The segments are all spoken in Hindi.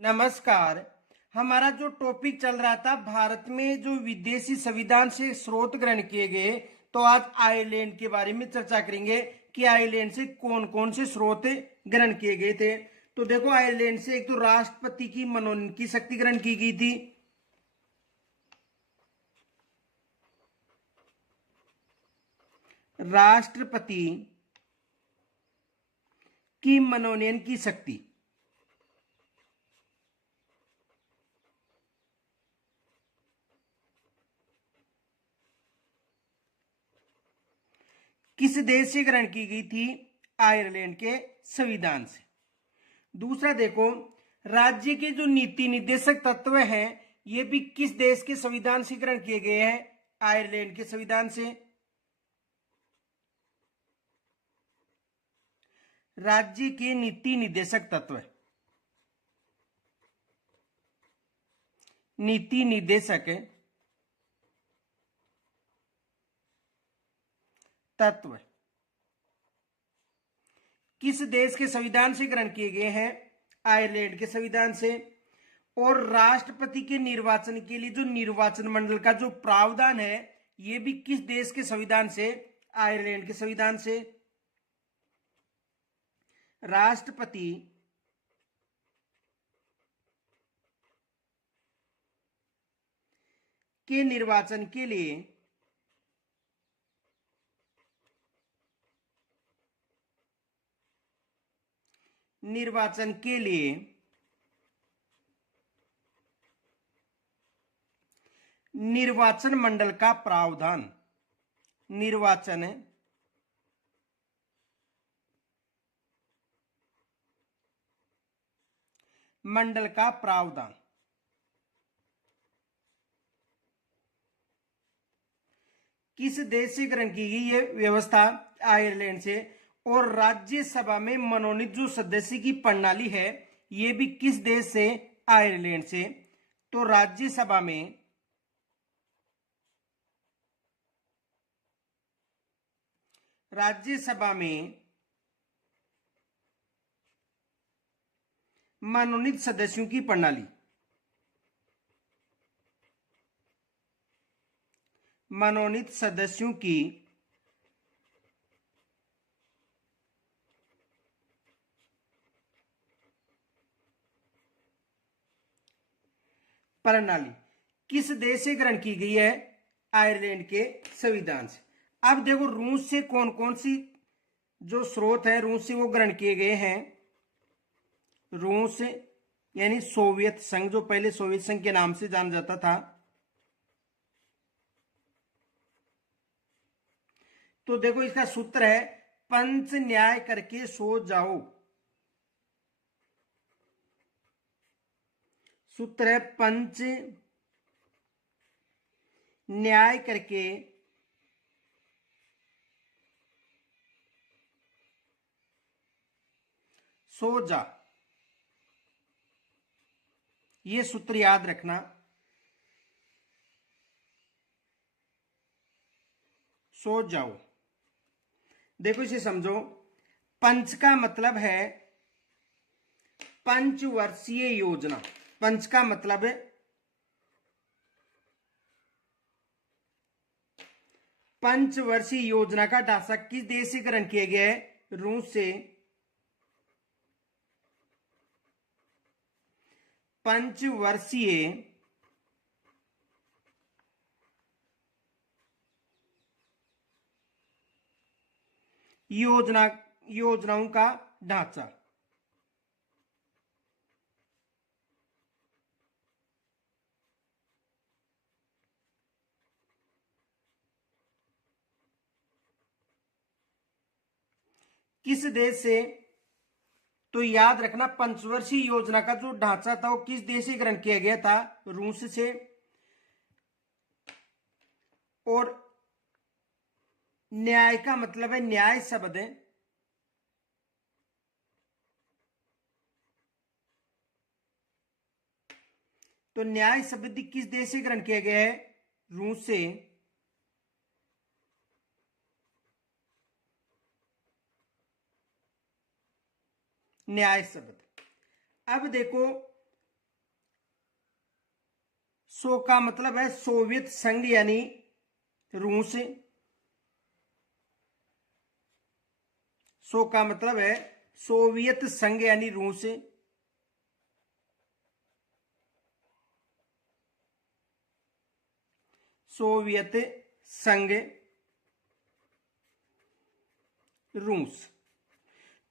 नमस्कार। हमारा जो टॉपिक चल रहा था भारत में जो विदेशी संविधान से स्रोत ग्रहण किए गए, तो आज आयरलैंड के बारे में चर्चा करेंगे कि आयरलैंड से कौन कौन से स्रोत ग्रहण किए गए थे। तो देखो, आयरलैंड से एक तो राष्ट्रपति की मनोनयन की शक्ति ग्रहण की गई थी। राष्ट्रपति की मनोनयन की शक्ति किस देश से ग्रहण की गई थी? आयरलैंड के संविधान से। दूसरा देखो, राज्य के जो नीति निर्देशक तत्व हैं, ये भी किस देश के संविधान से ग्रहण किए गए हैं? आयरलैंड के संविधान से। राज्य के नीति निर्देशक तत्व, नीति निर्देशक तत्व किस देश के संविधान से ग्रहण किए गए हैं? आयरलैंड के संविधान से। और राष्ट्रपति के निर्वाचन के लिए जो निर्वाचन मंडल का जो प्रावधान है, यह भी किस देश के संविधान से? आयरलैंड के संविधान से। राष्ट्रपति के निर्वाचन के लिए निर्वाचन मंडल का प्रावधान, निर्वाचन मंडल का प्रावधान किस देश से ग्रहण की गई? ये व्यवस्था आयरलैंड से। और राज्यसभा में मनोनीत जो सदस्य की प्रणाली है, ये भी किस देश से? आयरलैंड से। तो राज्यसभा में मनोनीत सदस्यों की प्रणाली, मनोनीत सदस्यों की प्रणाली किस देश से ग्रहण की गई है? आयरलैंड के संविधान से। अब देखो, रूस से कौन कौन सी जो स्रोत है रूस से वो ग्रहण किए गए हैं। रूस यानी सोवियत संघ, जो पहले सोवियत संघ के नाम से जाना जाता था। तो देखो, इसका सूत्र है पंच न्याय करके सो जाओ। सूत्र है पंच न्याय करके सो जा। ये सूत्र याद रखना, सो जाओ। देखो, इसे समझो। पंच का मतलब है पंचवर्षीय योजना। पंच का मतलब है पंचवर्षीय योजना का ढांचा किस देश से ग्रहण किया गया है? रूस से। पंचवर्षीय योजनाओं का ढांचा। किस देश से? तो याद रखना, पंचवर्षीय योजना का जो ढांचा था वो किस देश से ग्रहण किया गया था? रूस से। और न्याय का मतलब है, न्याय शब्द है तो न्याय शब्द किस देश से ग्रहण किया गया है? रूस से। न्याय शब्द। अब देखो, सो का मतलब है सोवियत संघ यानी रूस। सो का मतलब है सोवियत संघ यानी रूस। सोवियत संघ रूस।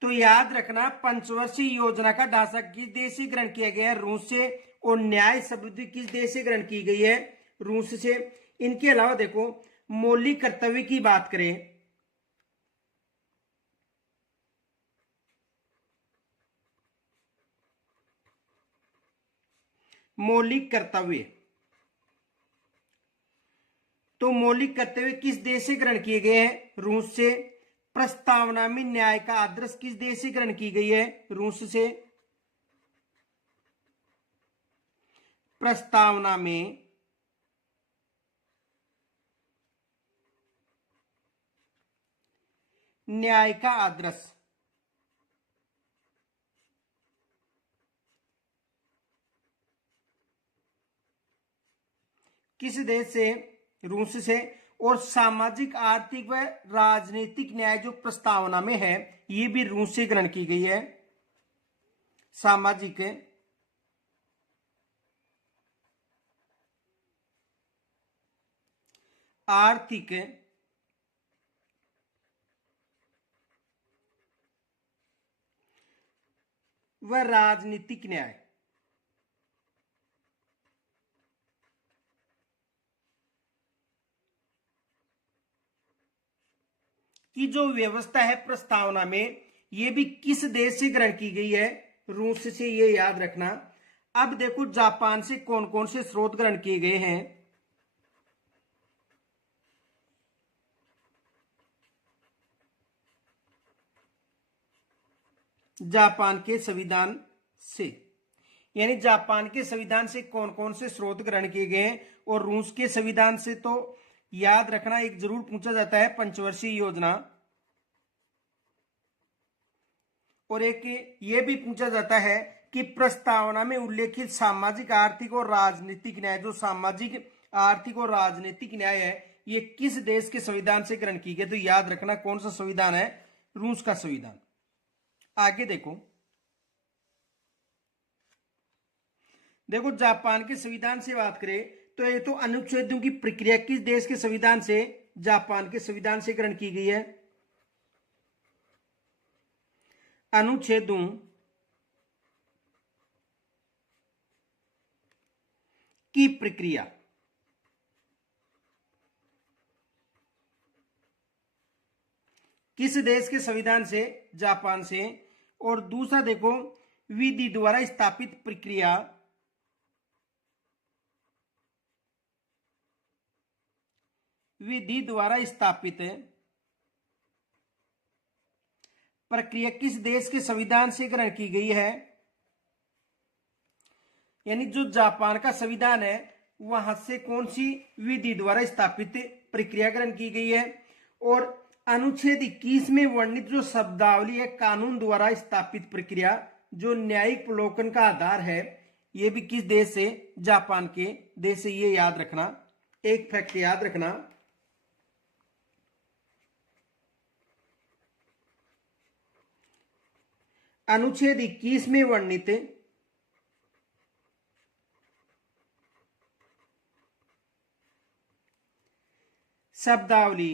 तो याद रखना पंचवर्षीय योजना का ढांचा किस देश से ग्रहण किया गया है? रूस से। और न्याय समृद्धि किस देश से ग्रहण की गई है? रूस से। इनके अलावा देखो मौलिक कर्तव्य की बात करें, मौलिक कर्तव्य, तो मौलिक कर्तव्य किस देश से ग्रहण किए गए हैं? रूस से। प्रस्तावना में न्याय का आदर्श किस देश से ग्रहण की गई है? रूस से। प्रस्तावना में न्याय का आदर्श किस देश से? रूस से। और सामाजिक आर्थिक व राजनीतिक न्याय जो प्रस्तावना में है ये भी रूस से ग्रहण की गई है। सामाजिक आर्थिक व राजनीतिक न्याय की जो व्यवस्था है प्रस्तावना में ये भी किस देश से ग्रहण की गई है? रूस से। ये याद रखना। अब देखो जापान से कौन कौन से स्रोत ग्रहण किए गए हैं? जापान के संविधान से, यानी जापान के संविधान से कौन कौन से स्रोत ग्रहण किए गए हैं? और रूस के संविधान से तो याद रखना एक जरूर पूछा जाता है पंचवर्षीय योजना, और एक ये भी पूछा जाता है कि प्रस्तावना में उल्लेखित सामाजिक आर्थिक और राजनीतिक न्याय, जो सामाजिक आर्थिक और राजनीतिक न्याय है ये किस देश के संविधान से ग्रहण की गई? तो याद रखना कौन सा संविधान है? रूस का संविधान। आगे देखो, देखो जापान के संविधान से बात करें तो ये तो अनुच्छेदों की प्रक्रिया किस देश के संविधान से? जापान के संविधान से ग्रहण की गई है। अनुच्छेदों की प्रक्रिया किस देश के संविधान से? जापान से। और दूसरा देखो विधि द्वारा स्थापित प्रक्रिया, विधि द्वारा स्थापित प्रक्रिया किस देश के संविधान से ग्रहण की गई है? यानी जो जापान का संविधान है वहां से कौन सी विधि द्वारा स्थापित प्रक्रिया ग्रहण की गई है? और अनुच्छेद 21 में वर्णित जो शब्दावली है कानून द्वारा स्थापित प्रक्रिया जो न्यायिक प्रलोकन का आधार है ये भी किस देश से? जापान के देश से। ये याद रखना, एक फैक्ट याद रखना। अनुच्छेद 21 में वर्णित शब्दावली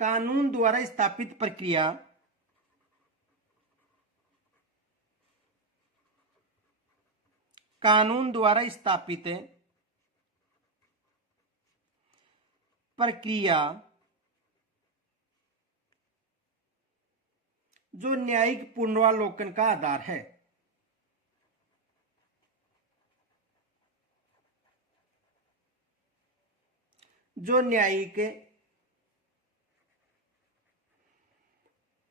कानून द्वारा स्थापित प्रक्रिया कानून द्वारा स्थापित प्रक्रिया जो न्यायिक पुनरावलोकन का आधार है। जो न्यायिक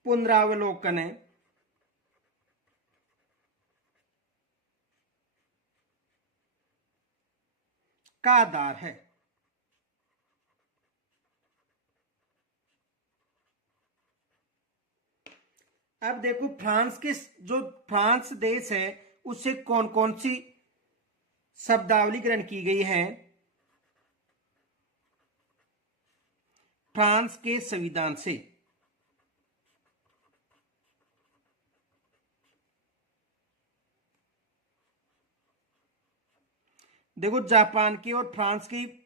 पुनरावलोकन का आधार है। अब देखो फ्रांस के जो फ्रांस देश है उससे कौन कौन सी शब्दावली ग्रहण की गई है। फ्रांस के संविधान से। देखो जापान के और फ्रांस की,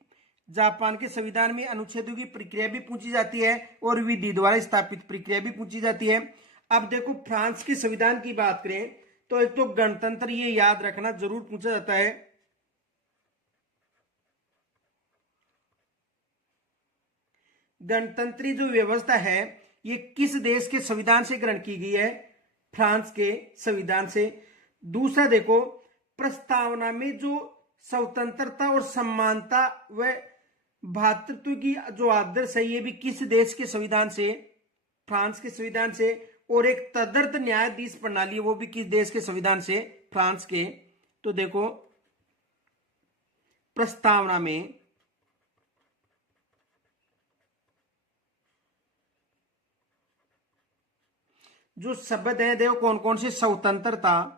जापान के संविधान में अनुच्छेदों की प्रक्रिया भी पूछी जाती है और विधि द्वारा स्थापित प्रक्रिया भी पूछी जाती है। अब देखो फ्रांस के संविधान की बात करें तो एक तो गणतंत्र, ये याद रखना जरूर पूछा जाता है। गणतंत्री जो व्यवस्था है ये किस देश के संविधान से ग्रहण की गई है? फ्रांस के संविधान से। दूसरा देखो, प्रस्तावना में जो स्वतंत्रता और समानता व भ्रातृत्व की जो आदर्श है ये भी किस देश के संविधान से? फ्रांस के संविधान से। और एक तदर्थ न्यायाधीश प्रणाली है वो भी किस देश के संविधान से? फ्रांस के। तो देखो प्रस्तावना में जो शब्द है देखो कौन कौन से? स्वतंत्रता,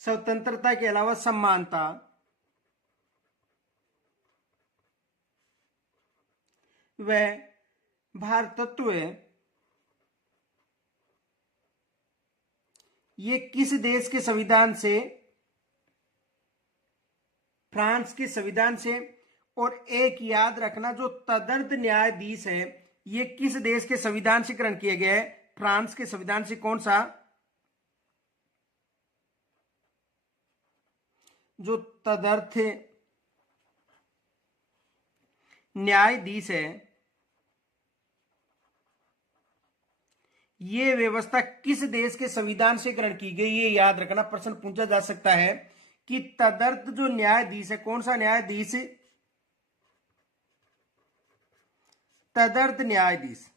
स्वतंत्रता के अलावा समानता, व भ्रातृत्व, ये किस देश के संविधान से? फ्रांस के संविधान से। और एक याद रखना, जो तदर्थ न्यायाधीश है ये किस देश के संविधान से ग्रहण किया गया है? फ्रांस के संविधान से। कौन सा? जो तदर्थ न्यायाधीश है ये व्यवस्था किस देश के संविधान से ग्रहण की गई? ये याद रखना, प्रश्न पूछा जा सकता है कि तदर्थ जो न्यायाधीश है, कौन सा न्यायाधीश? तदर्थ न्यायाधीश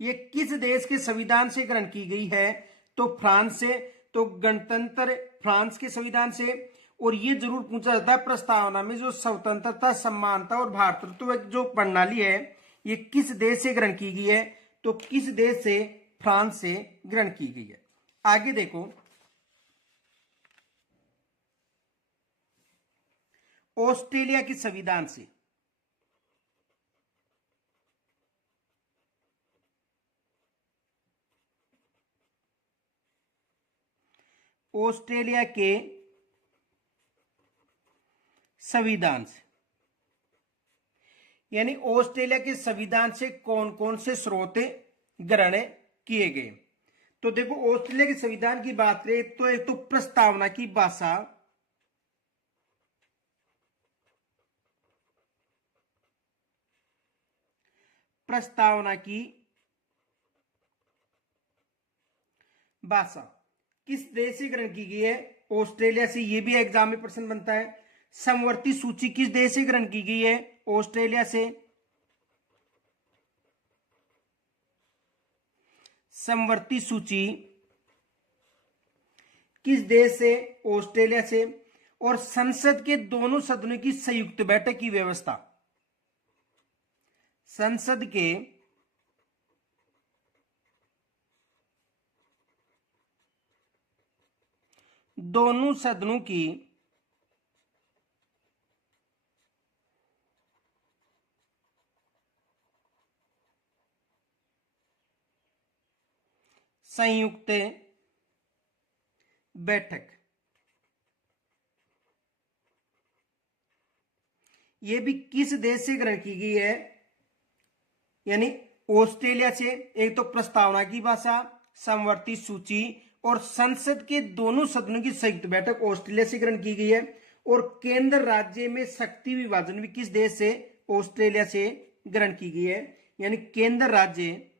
ये किस देश के संविधान से ग्रहण की गई है? तो फ्रांस से। तो गणतंत्र फ्रांस के संविधान से। और ये जरूर पूछा जाता है प्रस्तावना में जो स्वतंत्रता, समानता और भ्रातृत्व जो प्रणाली है ये किस देश से ग्रहण की गई है? तो किस देश से? फ्रांस से ग्रहण की गई है। आगे देखो, ऑस्ट्रेलिया के संविधान से। ऑस्ट्रेलिया के संविधान से, यानी ऑस्ट्रेलिया के संविधान से कौन कौन से स्रोत ग्रहण किए गए? तो देखो ऑस्ट्रेलिया के संविधान की बात करें तो एक तो प्रस्तावना की भाषा, प्रस्तावना की भाषा किस देश से ग्रहण की गई है? ऑस्ट्रेलिया से। ये भी एग्जाम में प्रश्न बनता है। समवर्ती सूची किस देश से ग्रहण की गई है? ऑस्ट्रेलिया से। समवर्ती सूची किस देश से? ऑस्ट्रेलिया से। और संसद के दोनों सदनों की संयुक्त बैठक की व्यवस्था, संसद के दोनों सदनों की संयुक्त बैठक, ये भी किस देश से ग्रहण की गई है? यानी ऑस्ट्रेलिया से। एक तो प्रस्तावना की भाषा, समवर्ती सूची और संसद के दोनों सदनों की संयुक्त बैठक ऑस्ट्रेलिया से ग्रहण की गई है। और केंद्र राज्य में शक्ति विभाजन भी किस देश से? ऑस्ट्रेलिया से ग्रहण की गई है। यानी केंद्र राज्य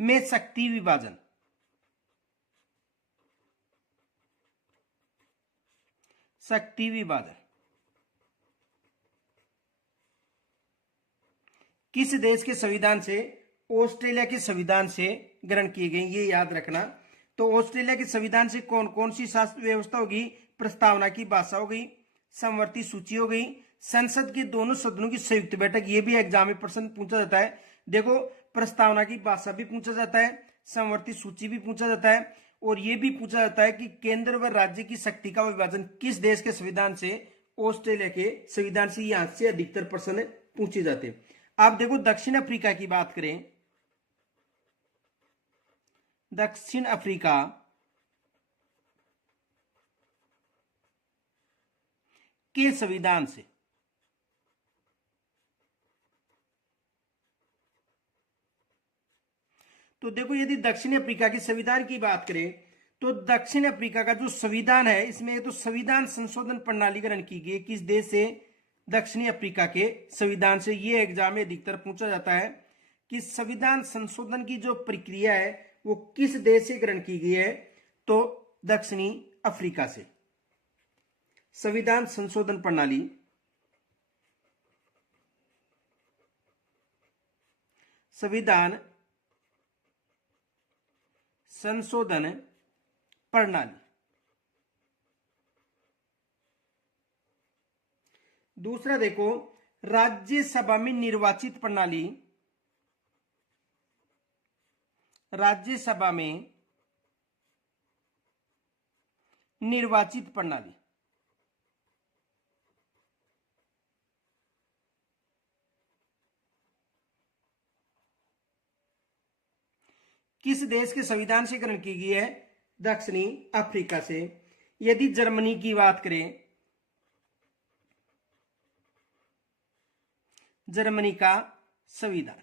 में शक्ति विभाजन, शक्ति विभाजन किस देश के संविधान से? ऑस्ट्रेलिया के संविधान से ग्रहण किए गए, ये याद रखना। तो ऑस्ट्रेलिया के संविधान से कौन कौन सी शासन व्यवस्था होगी? प्रस्तावना की भाषा हो गई, समवर्ती सूची हो गई, संसद के दोनों सदनों की संयुक्त बैठक, ये भी एग्जाम में प्रश्न पूछा जाता है। देखो, प्रस्तावना की भाषा भी पूछा जाता है, समवर्ती सूची भी पूछा जाता है, और ये भी पूछा जाता है कि केंद्र व राज्य की शक्ति का विभाजन किस देश के संविधान से? ऑस्ट्रेलिया के संविधान से। यहां से अधिकतर प्रश्न पूछे जाते हैं। आप देखो, दक्षिण अफ्रीका की बात करें, दक्षिण अफ्रीका के संविधान से तो देखो, यदि दक्षिण अफ्रीका के संविधान की बात करें तो दक्षिण अफ्रीका का जो संविधान है, इसमें तो संविधान संशोधन प्रणाली ग्रहण की गई किस देश से? दक्षिणी अफ्रीका के संविधान से। ये एग्जाम में अधिकतर पूछा जाता है कि संविधान संशोधन की जो प्रक्रिया है वो किस देश से ग्रहण की गई है? तो दक्षिणी अफ्रीका से। संविधान संशोधन प्रणाली, संविधान संशोधन प्रणाली। दूसरा देखो, राज्यसभा में निर्वाचित प्रणाली, राज्यसभा में निर्वाचित प्रणाली। किस देश के संविधान से ग्रहण की गई है? दक्षिणी अफ्रीका से। यदि जर्मनी की बात करें, जर्मनी का संविधान,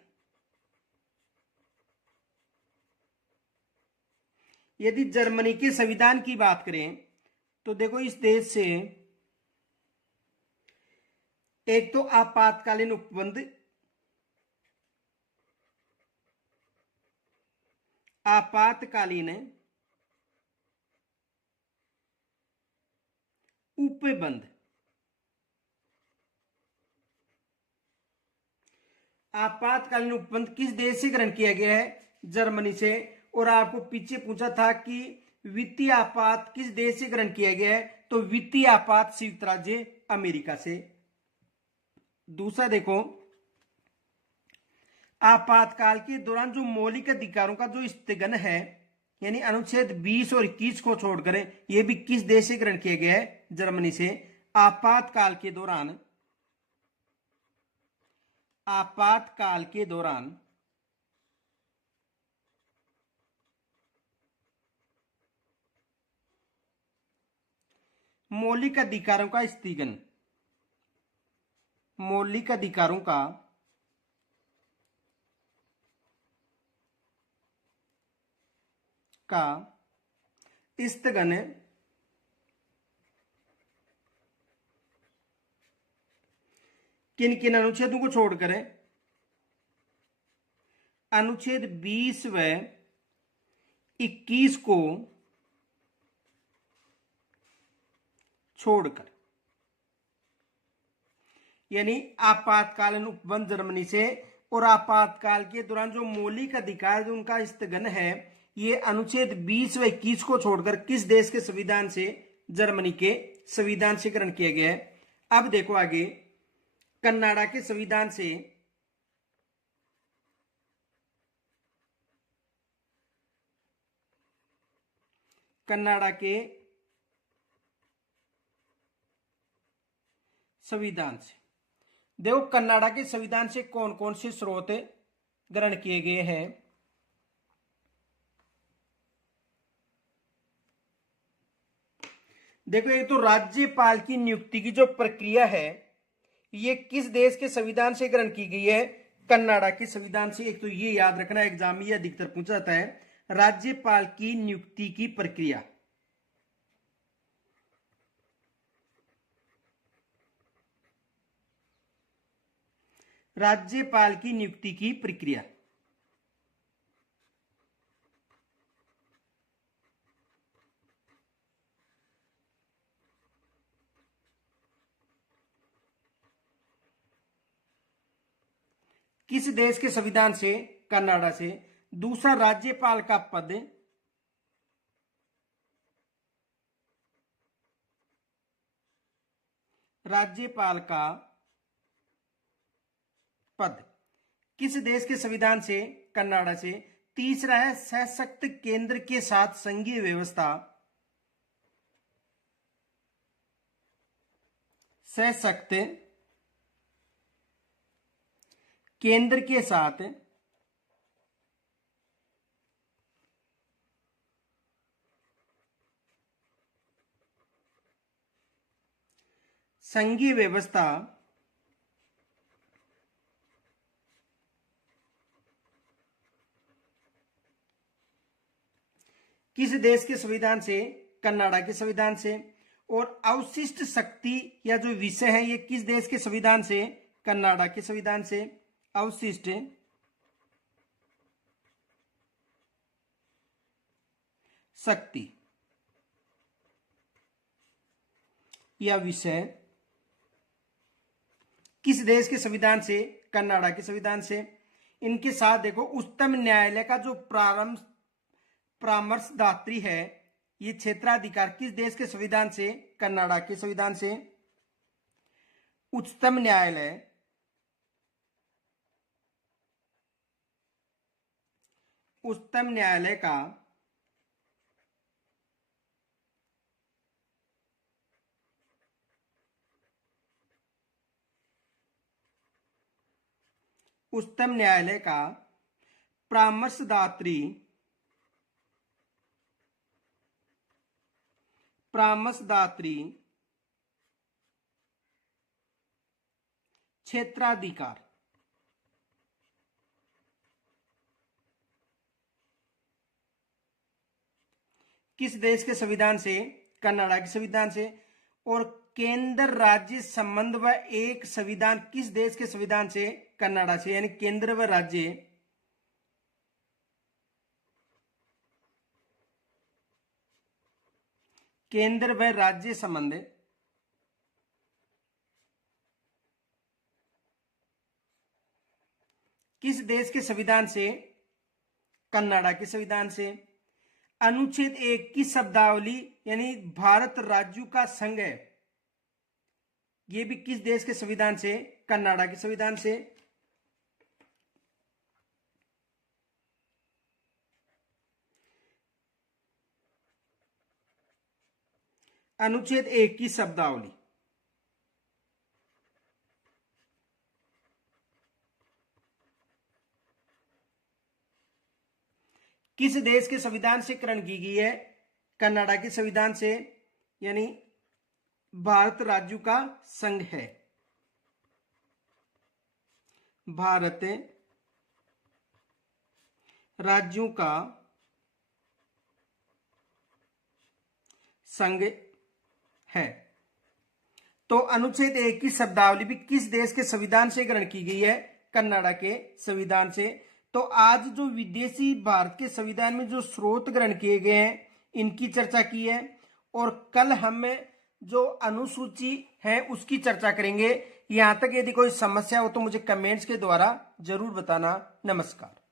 यदि जर्मनी के संविधान की बात करें तो देखो, इस देश से एक तो आपातकालीन उपबंध, आपातकालीन उपबंध, आपातकालीन उपबंध किस देश से ग्रहण किया गया है? जर्मनी से। और आपको पीछे पूछा था कि वित्तीय आपात किस देश से ग्रहण किया गया है? तो वित्तीय आपात संयुक्त राज्य अमेरिका से। दूसरा देखो, आपातकाल के दौरान जो मौलिक अधिकारों का जो स्थगन है, यानी अनुच्छेद 20 और 21 को छोड़कर, यह भी किस देश से ग्रहण किया गया है? जर्मनी से। आपातकाल के दौरान, आपातकाल के दौरान मौलिक अधिकारों का स्थगन, मौलिक अधिकारों का स्थगन किन किन अनुच्छेदों को छोड़कर? अनुच्छेद 20 व 21 को छोड़कर, यानी आपातकालीन उपबंध जर्मनी से, और आपातकाल के दौरान जो मौलिक अधिकार जो उनका स्थगन है, ये अनुच्छेद 20 व 21 को छोड़कर किस देश के संविधान से? जर्मनी के संविधान से ग्रहण किया गया है। अब देखो आगे, कनाडा के संविधान से, कनाडा के संविधान से देखो, कनाडा के संविधान से कौन कौन से स्रोत ग्रहण किए गए हैं? देखो, एक तो राज्यपाल की नियुक्ति की जो प्रक्रिया है, ये किस देश के संविधान से ग्रहण की गई है? कनाडा के संविधान से। एक तो ये याद रखना, एग्जाम में ये अधिकतर पूछा जाता है, राज्यपाल की नियुक्ति की प्रक्रिया। राज्यपाल की नियुक्ति की प्रक्रिया किस देश के संविधान से? कनाडा से। दूसरा, राज्यपाल का पद, राज्यपाल का पद किस देश के संविधान से? कनाडा से। तीसरा है सशक्त केंद्र के साथ संघीय व्यवस्था। सशक्त केंद्र के साथ संघीय व्यवस्था किस देश के संविधान से? कनाडा के संविधान से। और अवशिष्ट शक्ति या जो विषय है ये किस देश के संविधान से? कनाडा के संविधान से। अवशिष्ट शक्ति या विषय किस देश के संविधान से? कनाडा के संविधान से। इनके साथ देखो उच्चतम न्यायालय का जो परामर्शदात्री है ये क्षेत्राधिकार किस देश के संविधान से? कनाडा के संविधान से। उच्चतम न्यायालय का उच्चतम न्यायालय का परामर्शदात्री क्षेत्राधिकार किस देश के संविधान से? कनाडा के संविधान से। और केंद्र राज्य संबंध व एक संविधान किस देश के संविधान से? कनाडा से। यानी केंद्र व राज्य संबंध किस देश के संविधान से? कनाडा के संविधान से। अनुच्छेद 1 की शब्दावली यानी भारत राज्यों का संघ है ये भी किस देश के संविधान से? कनाडा के संविधान से। अनुच्छेद 1 की शब्दावली किस देश के संविधान से ग्रहण की गई है? कनाडा के संविधान से। यानी भारत राज्यों का संघ है। भारत राज्यों का संघ है। तो अनुच्छेद 1 की शब्दावली भी किस देश के संविधान से ग्रहण की गई है? कनाडा के संविधान से। तो आज जो विदेशी भारत के संविधान में जो स्रोत ग्रहण किए गए हैं इनकी चर्चा की है और कल हम जो अनुसूची है उसकी चर्चा करेंगे। यहां तक यदि कोई समस्या हो तो मुझे कमेंट्स के द्वारा जरूर बताना। नमस्कार।